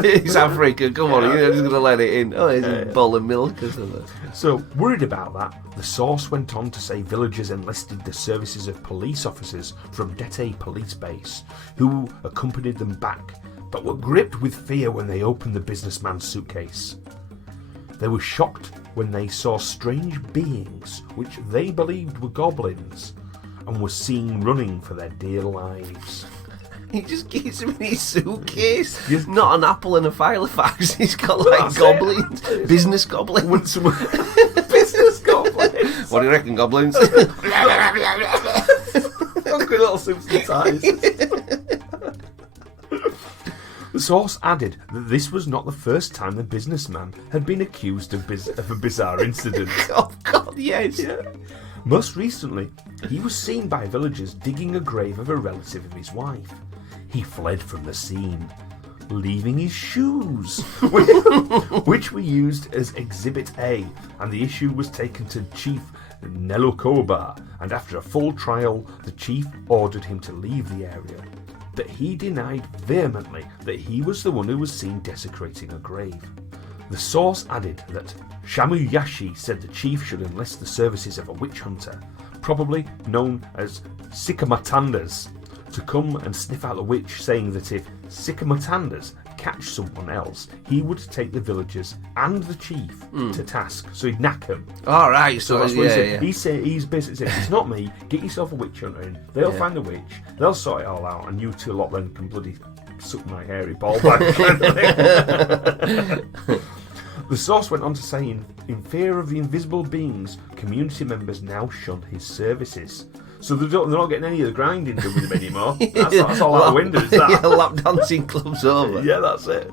it's Africa. Come on, you're just gonna let it in. Oh, it's a bowl of milk or something. So, worried about that, the source went on to say villagers enlisted the services of police officers from Dete police base, who accompanied them back, but were gripped with fear when they opened the businessman's suitcase. They were shocked when they saw strange beings, which they believed were goblins, and were seen running for their dear lives. He just keeps him in his suitcase. Yes. Not an apple and a filofax. He's got like goblins. Business goblins. Business goblins! What do you reckon, goblins? Good little Simpson ties. The source added that this was not the first time the businessman had been accused of a bizarre incident. Oh, God, yes. Yeah. Most recently, he was seen by villagers digging a grave of a relative of his wife. He fled from the scene, leaving his shoes, which were used as Exhibit A, and the issue was taken to Chief Nelukoba, and after a full trial, the chief ordered him to leave the area. But he denied vehemently that he was the one who was seen desecrating a grave. The source added that Shamuyashi said the chief should enlist the services of a witch hunter, probably known as Sikamatandas, to come and sniff out the witch, saying that if Sikamatandas catch someone else, he would take the villagers and the chief to task, so he'd knack them. All right, So that's what he said. He's basically saying, it's not me, get yourself a witch hunter in, they'll find the witch, they'll sort it all out, and you two lot then can bloody suck my hairy ball back. The source went on to say, in fear of the invisible beings, community members now shun his services. So they're not getting any of the grinding done with him anymore. That's all out the window, is that? Yeah, lap dancing club's over. Yeah, that's it.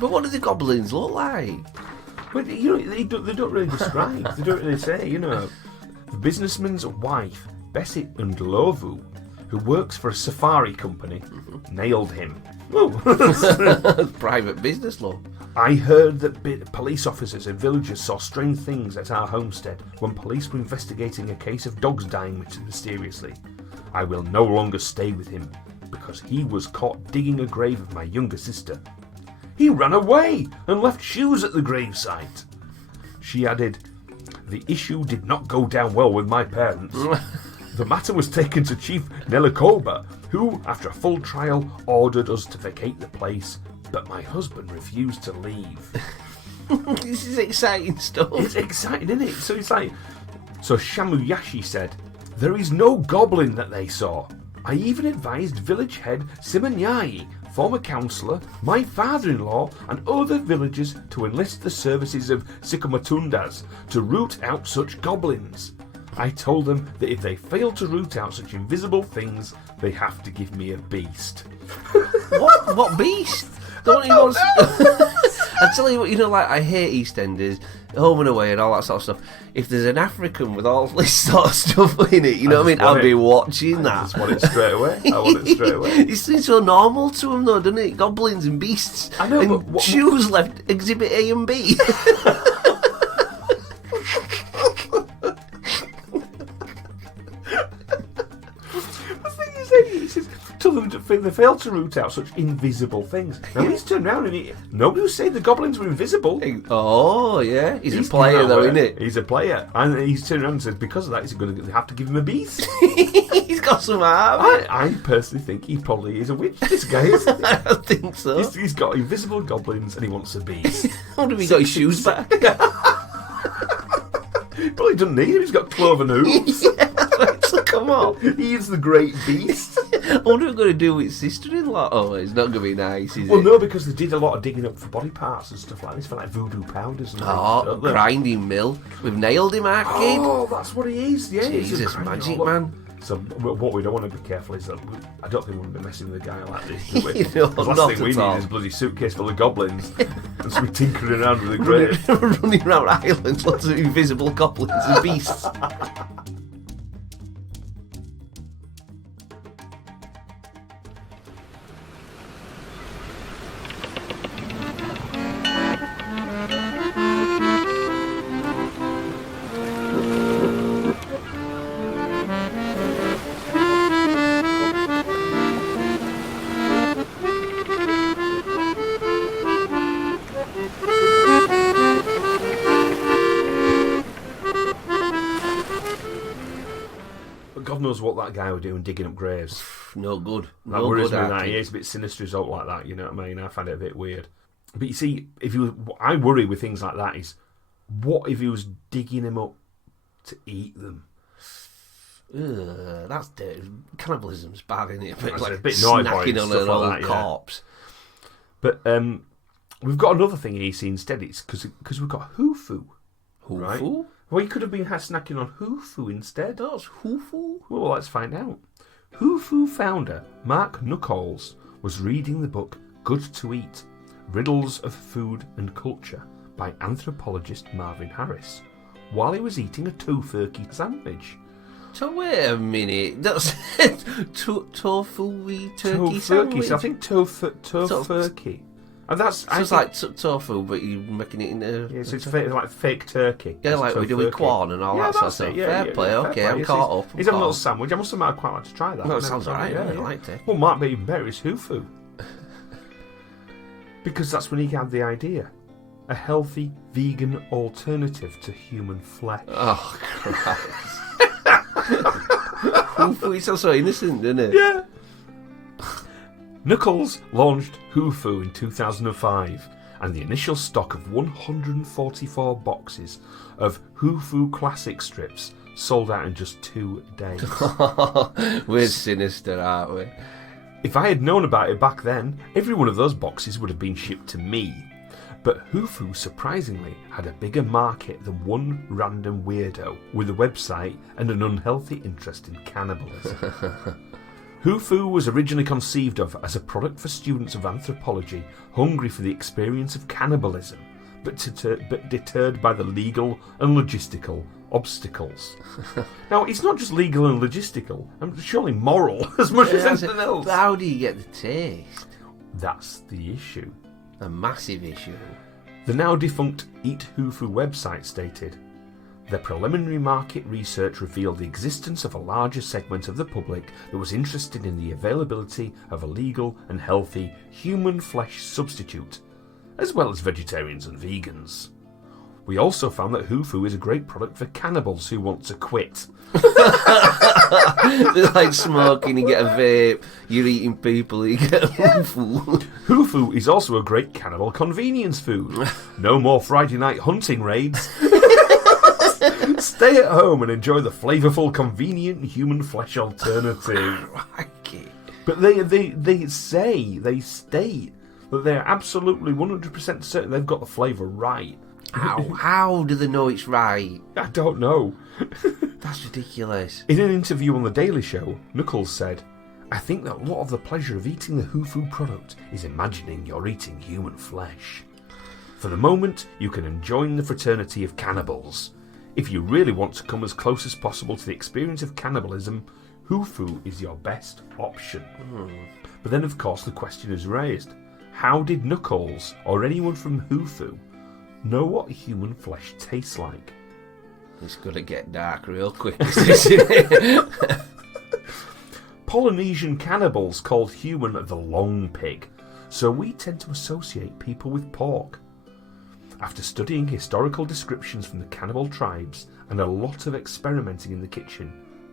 But what do the goblins look like? But, you know, they don't really describe. They don't really say, you know. The businessman's wife, Bessie Ndlovu, who works for a safari company, nailed him. Private business law. I heard that police officers and villagers saw strange things at our homestead when police were investigating a case of dogs dying mysteriously. I will no longer stay with him because he was caught digging a grave of my younger sister. He ran away and left shoes at the gravesite. She added, the issue did not go down well with my parents. The matter was taken to Chief Nelukoba, who, after a full trial, ordered us to vacate the place, but my husband refused to leave. This is exciting stuff. It's exciting, isn't it? So it's like... So Shamuyashi said, there is no goblin that they saw. I even advised village head Simanyai, former councillor, my father-in-law, and other villagers to enlist the services of Sikamatundas to root out such goblins. I told them that if they fail to root out such invisible things, they have to give me a beast. What beast? Don't you want I tell you what, you know, like, I hate EastEnders, Home and Away and all that sort of stuff. If there's an African with all this sort of stuff in it, you know what I mean? I'll be watching that. I just want it straight away. I want it straight away. It seems so normal to them though, doesn't it? Goblins and beasts. I know, and but shoes left Exhibit A and B. He says, to them, they failed to root out such invisible things. Now he's turned around and nobody was saying the goblins were invisible. Oh, yeah. He's a player though, isn't it? He's a player. And he's turned around and says, because of that, they have to give him a beast. He's got some arm. I personally think he probably is a witch, this guy is. I think so. He's got invisible goblins and he wants a beast. I wonder if he got his shoes back. Probably doesn't need him, he's got cloven hooves. Yeah, so come on. He is the great beast. I wonder what we're going to do with his sister-in-law. Oh, it's not going to be nice, is Well, it? no, because they did a lot of digging up for body parts and stuff like this, for like voodoo powders and Oh, things. grinding mill. We've nailed him, our kid. Oh, that's what he is, yeah. he's a Jesus, grinding magic all- man. So what we don't want to be careful is that I don't think we want to be messing with a guy like this, do we? No, The last not thing we at need all. is a bloody suitcase full of goblins and some tinkering around with a grave. Running around islands, lots of invisible goblins and beasts. God knows what that guy was doing digging up graves. No good. That No worries good, me. That Archie. he is a bit sinister as out like that. You know what I mean? I find it a bit weird. But you see, I worry with things like that is, what if he was digging them up to eat them? Ugh, that's dirty. Cannibalism's bad, isn't it? That's Like a bit naughty boy snacking and on stuff an like old that, yeah. corpse. But we've got another thing here, see, instead. It's because we've got HuFu. Right? HuFu? Well, you could have been snacking on HuFu instead. That's HuFu? Well, let's find out. HuFu founder Mark Nuckols was reading the book Good to Eat, Riddles of Food and Culture by anthropologist Marvin Harris while he was eating a tofurkey sandwich. So wait a minute. That's tofu turkey sandwich? I think tofurkey. And that's... So it's like tofu, but you're making it into... Yeah, so it's like fake turkey. Yeah, like we do with corn and all that sort of stuff. Fair play, okay, fair play. I'm caught up. He's having a little sandwich. I must admit, I'd quite like to try that. No, it sounds alright, I liked it. Well, might be even better is HuFu. Because that's when he had the idea. A healthy, vegan alternative to human flesh. Oh, Christ. HuFu, it sounds so innocent, doesn't it? Yeah. Nuckols launched HuFu in 2005, and the initial stock of 144 boxes of HuFu classic strips sold out in just 2 days. We're sinister, aren't we? If I had known about it back then, every one of those boxes would have been shipped to me. But HuFu surprisingly had a bigger market than one random weirdo with a website and an unhealthy interest in cannibalism. HuFu was originally conceived of as a product for students of anthropology hungry for the experience of cannibalism, but deterred by the legal and logistical obstacles. Now, it's not just legal and logistical, and surely moral as much as anything else. But how do you get the taste? That's the issue. A massive issue. The now defunct Eat HuFu website stated, "Their preliminary market research revealed the existence of a larger segment of the public that was interested in the availability of a legal and healthy human flesh substitute, as well as vegetarians and vegans. We also found that HuFu is a great product for cannibals who want to quit." They're like smoking, you get a vape, you're eating people, you get HuFu. HuFu is also a great cannibal convenience food. No more Friday night hunting raids. Stay at home and enjoy the flavourful, convenient human flesh alternative. Crikey. But they state that they're absolutely 100% certain they've got the flavour right. How do they know it's right? I don't know. That's ridiculous. In an interview on The Daily Show, Nuckols said, "I think that a lot of the pleasure of eating the HuFu product is imagining you're eating human flesh. For the moment, you can join the fraternity of cannibals. If you really want to come as close as possible to the experience of cannibalism, HuFu is your best option." But then, of course, the question is raised. How did Nuckols, or anyone from HuFu, know what human flesh tastes like? It's going to get dark real quick, isn't it? Polynesian cannibals called human the long pig, so we tend to associate people with pork. After studying historical descriptions from the cannibal tribes and a lot of experimenting in the kitchen,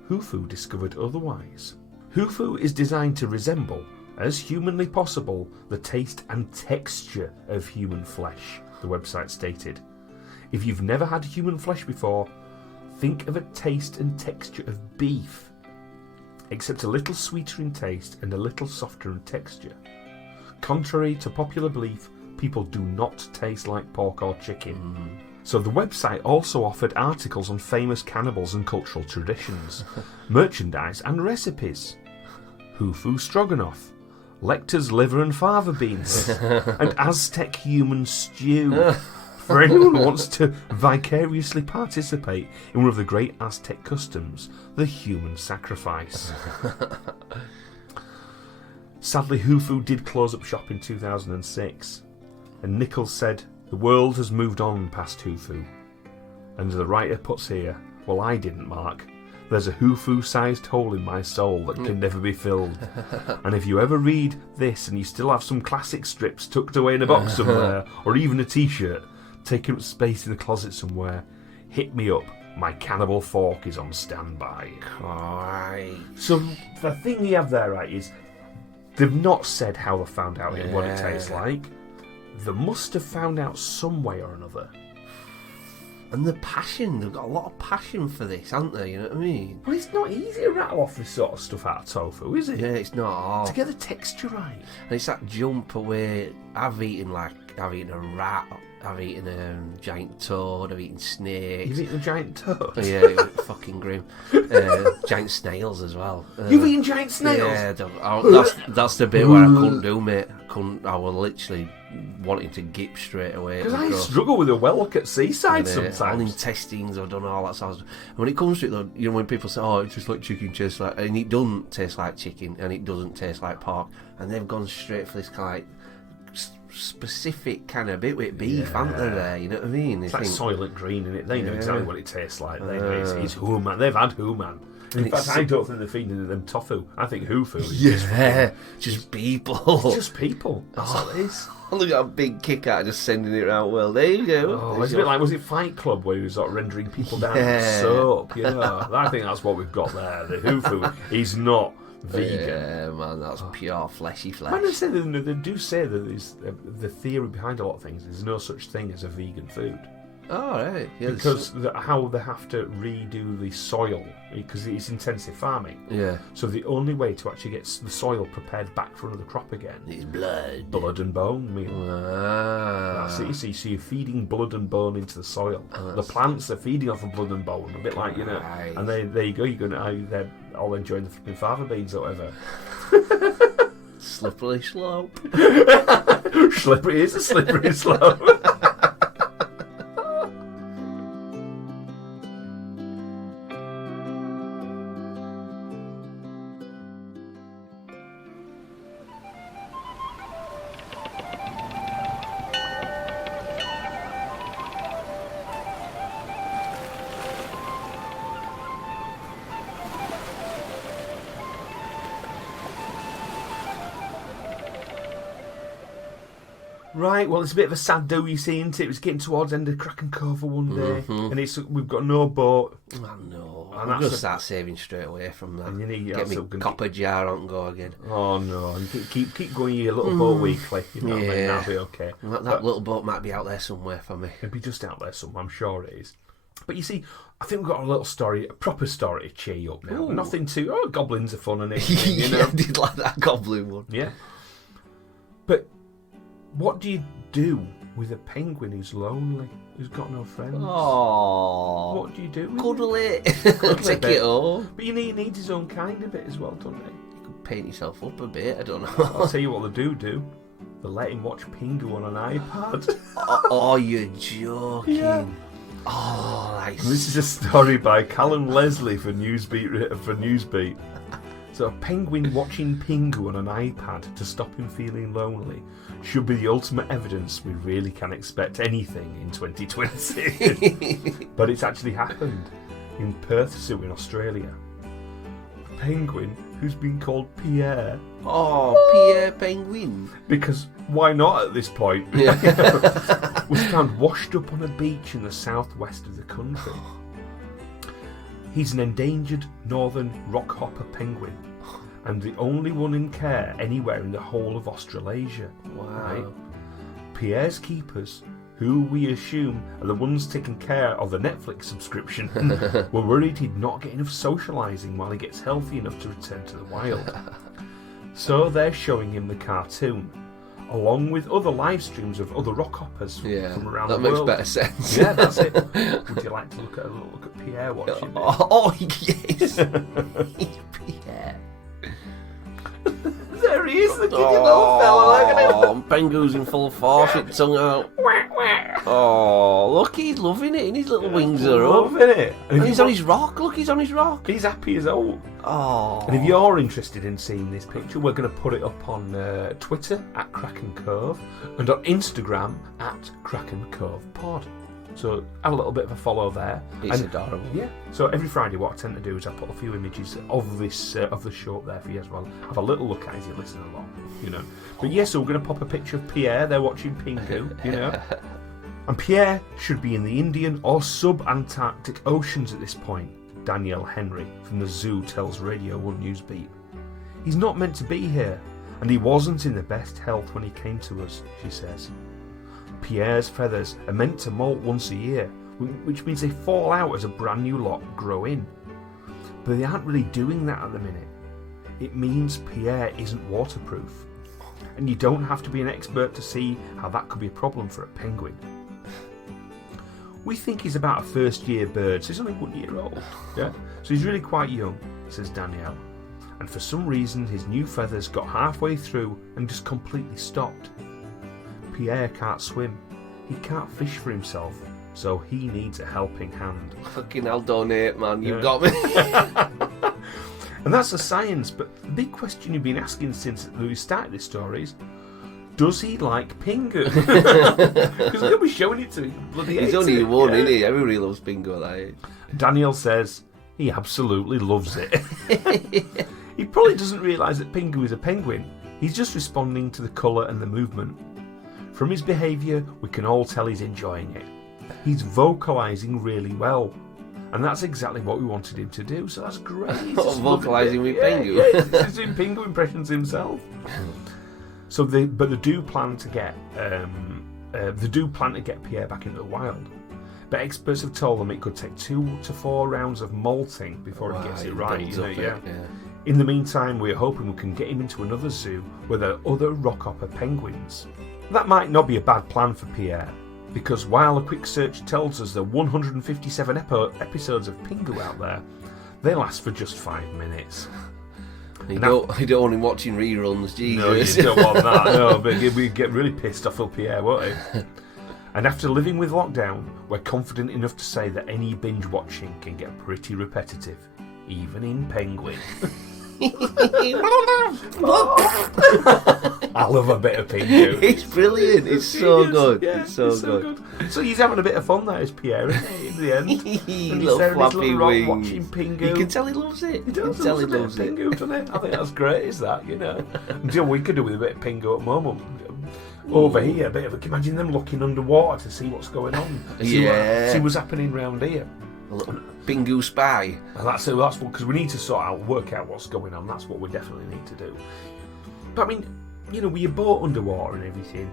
HuFu discovered otherwise. HuFu is designed to resemble, as humanly possible, the taste and texture of human flesh, the website stated. If you've never had human flesh before, think of a taste and texture of beef, except a little sweeter in taste and a little softer in texture. Contrary to popular belief, people do not taste like pork or chicken. So the website also offered articles on famous cannibals and cultural traditions, merchandise and recipes. HuFu stroganoff, Lecter's liver and fava beans, and Aztec human stew. For anyone who wants to vicariously participate in one of the great Aztec customs, the human sacrifice. Sadly, HuFu did close up shop in 2006, and Nuckols said, "The world has moved on past HuFu." And the writer puts here, "Well, I didn't, Mark. There's a HuFu-sized hole in my soul that can never be filled. And if you ever read this and you still have some classic strips tucked away in a box somewhere, or even a t-shirt taking up space in the closet somewhere, hit me up My cannibal fork is on standby. Right. So the thing you have there, right, is they've not said how they found out what it tastes like. They must have found out some way or another. And the passion, they've got a lot of passion for this, haven't they? You know what I mean? Well, it's not easy to rattle off this sort of stuff out of tofu, is it? Yeah, it's not hard. To get the texture right. And it's that jump away. I've eaten a rat, I've eaten a giant toad, I've eaten snakes. You've eaten a giant toad? Yeah, it was fucking grim. Giant snails as well. You've eaten giant snails? Yeah, that's the bit where I couldn't do, mate. I was literally wanting to gip straight away. Because I struggle with a well look at seaside sometimes. All intestines, I've done all that sort of stuff. And when it comes to it, though, you know, when people say, "Oh, it's just like chicken tastes like," and it doesn't taste like chicken, and it doesn't taste like pork, and they've gone straight for this kind of specific kind of bit with beef, haven't they? There, you know what I mean? It's like Soylent Green, and they know exactly what it tastes like. They know it's HuFu. They've had HuFu. In fact, I don't think they're feeding them tofu. I think HuFu is just people. It's just people. That's all it is. Look at a big kick out just sending it around. Well, there you go. Oh, it's a bit like, was it Fight Club where he was sort of rendering people down in soap? You know, I think that's what we've got there. The HuFu is not vegan. Yeah, man, that's pure fleshy flesh. Man, they do say that there's the theory behind a lot of things. There's no such thing as a vegan food. Oh, right. Yeah, because how they have to redo the soil, because it's intensive farming. Yeah. So the only way to actually get the soil prepared back for another crop again is blood. Blood and bone meal. That's it, you see. So you're feeding blood and bone into the soil. The plants are feeding off of blood and bone, a bit like, you know. Right. And there you go, they're all enjoying the flipping fava beans or whatever. Slippery slope. Slippery is a slippery slope. Right, well, it's a bit of a sad do, you see, isn't it? It was getting towards the end of Kraken Cove one day, and we've got no boat. I know. I'm going to start saving straight away from that. And you need get me copper jar on and go again. Oh, no. And keep going your little boat weekly. You know what I mean? That'll be okay. That little boat might be out there somewhere for me. It'll be just out there somewhere, I'm sure it is. But you see, I think we've got a little story, a proper story to cheer you up now. Ooh. Nothing too, goblins are fun and everything, you know? Yeah, I did like that goblin one. Yeah. But what do you do with a penguin who's lonely, who's got no friends? Aww. What do you do with Cuddle it. Take it home. But he needs his own kind a bit as well, doesn't he? You could paint yourself up a bit, I don't know. I'll tell you what they do. They let him watch Pingu on an iPad. Oh, you're joking. Yeah. Oh, nice. This is a story by Callum Leslie for Newsbeat. So a penguin watching Pingu on an iPad to stop him feeling lonely should be the ultimate evidence we really can expect anything in 2020. But it's actually happened in Perth Zoo in Australia. A penguin who's been called Pierre. Oh, Pierre Penguin. Because why not at this point? Yeah. Was found washed up on a beach in the southwest of the country. He's an endangered northern rockhopper penguin and the only one in care anywhere in the whole of Australasia. Wow. Right? Pierre's keepers, who we assume are the ones taking care of the Netflix subscription, were worried he'd not get enough socialising while he gets healthy enough to return to the wild. So they're showing him the cartoon, along with other live streams of other rockhoppers from around the world. That makes better sense. Yeah, that's it. Would you like to look at Pierre watching it? Oh, yes. Pierre. There he is, the giddy little fella. Look at him. Penguin's in full force, with tongue out. Oh, look, he's loving it, and his little wings are up. Loving it. And he's on his rock. Look, he's on his rock. He's happy as all. Oh. And if you're interested in seeing this picture, we're going to put it up on Twitter at Kraken Cove and on Instagram at Kraken Cove Pod. So have a little bit of a follow there. It's adorable. Yeah. So every Friday, what I tend to do is I put a few images of this of the show up there for you as well. Have a little look at it as you listen along, you know. But yes, so we're going to pop a picture of Pierre. They're watching Pingu, you know. And Pierre should be in the Indian or sub-Antarctic oceans at this point, Danielle Henry from the zoo tells Radio 1 Newsbeat. He's not meant to be here, and he wasn't in the best health when he came to us, she says. Pierre's feathers are meant to molt once a year, which means they fall out as a brand new lot grow in. But they aren't really doing that at the minute. It means Pierre isn't waterproof. And you don't have to be an expert to see how that could be a problem for a penguin. We think he's about a first-year bird, so he's only 1 year old. Yeah? So he's really quite young, says Danielle. And for some reason his new feathers got halfway through and just completely stopped. Pierre can't swim. He can't fish for himself, so he needs a helping hand. Fucking hell, donate, man. You've got me. And that's the science, but the big question you've been asking since we started this story is, does he like Pingu? Because he'll be showing it to him. He's only one, isn't he? Everybody loves Pingu at that age. Daniel says he absolutely loves it. He probably doesn't realise that Pingu is a penguin. He's just responding to the colour and the movement. From his behaviour, we can all tell he's enjoying it. He's vocalising really well. And that's exactly what we wanted him to do, so that's great. Vocalising with Pingu. Yeah, he's doing Pingu impressions himself. So they do plan to get Pierre back into the wild. But experts have told them it could take 2 to 4 rounds of molting before he gets it right. Yeah. In the meantime, we're hoping we can get him into another zoo where there are other rockhopper penguins. That might not be a bad plan for Pierre, because while a quick search tells us there are 157 episodes of Pingu out there, they last for just 5 minutes. You don't want him watching reruns, Jesus. No, you don't want that, no, but we'd get really pissed off with Pierre, won't he? And after living with lockdown, we're confident enough to say that any binge watching can get pretty repetitive, even in Penguin. I love a bit of Pingu. It's brilliant. It's so good. Yeah, it's so good. So he's having a bit of fun there, is Pierre, isn't he, in the end? And he's little there in his flappy little rock wings. watching Pingu. You can tell he loves it. He does. You can tell he loves loves it. Pingu, doesn't he? I think that's great, is that, you know? And you know, we could do with a bit of Pingu at the moment. Over here, a bit of imagine them looking underwater to see what's going on. See what's happening round here. A little Pingu spy. And that's what, because we need to work out what's going on. That's what we definitely need to do. But I mean, you know, with your boat underwater and everything,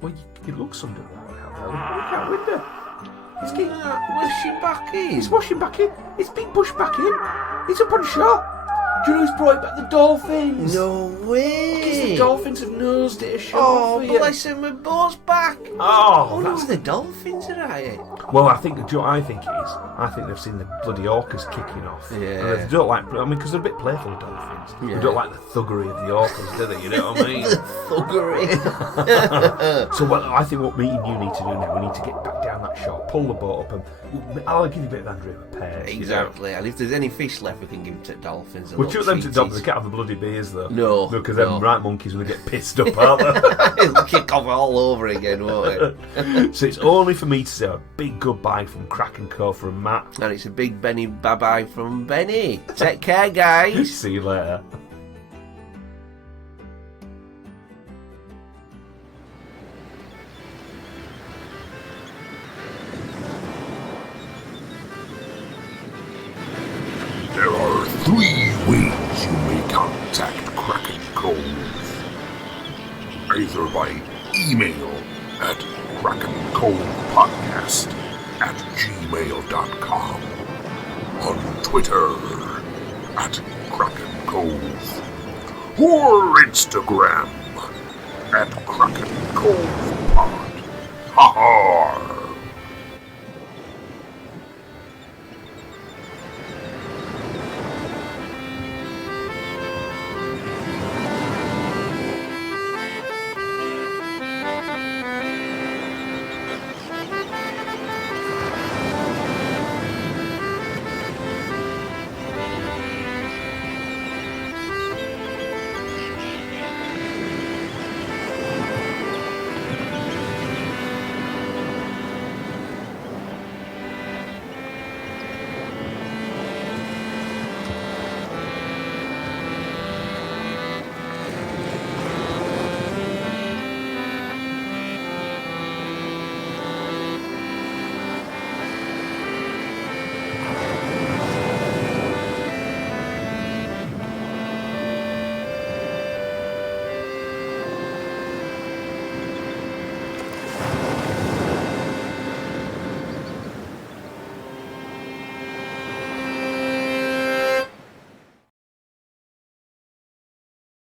well, it looks underwater out there. Look out window. It's getting washing back in. It's washing back in. It's been pushed back in. It's up on shore. Do you know who's brought back the dolphins? No way. Because the dolphins have nosed it ashore. Oh, bless him, my boat's back. Oh, no, the dolphins are at it. Well, I think it is. I think they've seen the bloody orcas kicking off. Yeah. And they don't like. I mean, because they're a bit playful, the dolphins. Yeah. They don't like the thuggery of the orcas, do they? You know what I mean? The thuggery. So, I think what me and you need to do now, we need to get back down that shore, pull the boat up, and I'll give you a bit of Andrew repairs. Exactly. You know? And if there's any fish left, we can give them to dolphins. We'll chuck them to dolphins. They can't have the bloody beers though. No. Because them right monkeys will get pissed up, aren't they? It'll kick off all over again, won't it? So it's only for me to say a big goodbye from Crack and Co from Matt. And it's a big Benny bye-bye from Benny. Take care, guys. See you later. There are 3 ways you may contact Kraken Cove. Either by email at krakenCovePodcast@gmail.com, on Twitter @Kraken Cove, or Instagram @Kraken Cove Pod. Ha ha!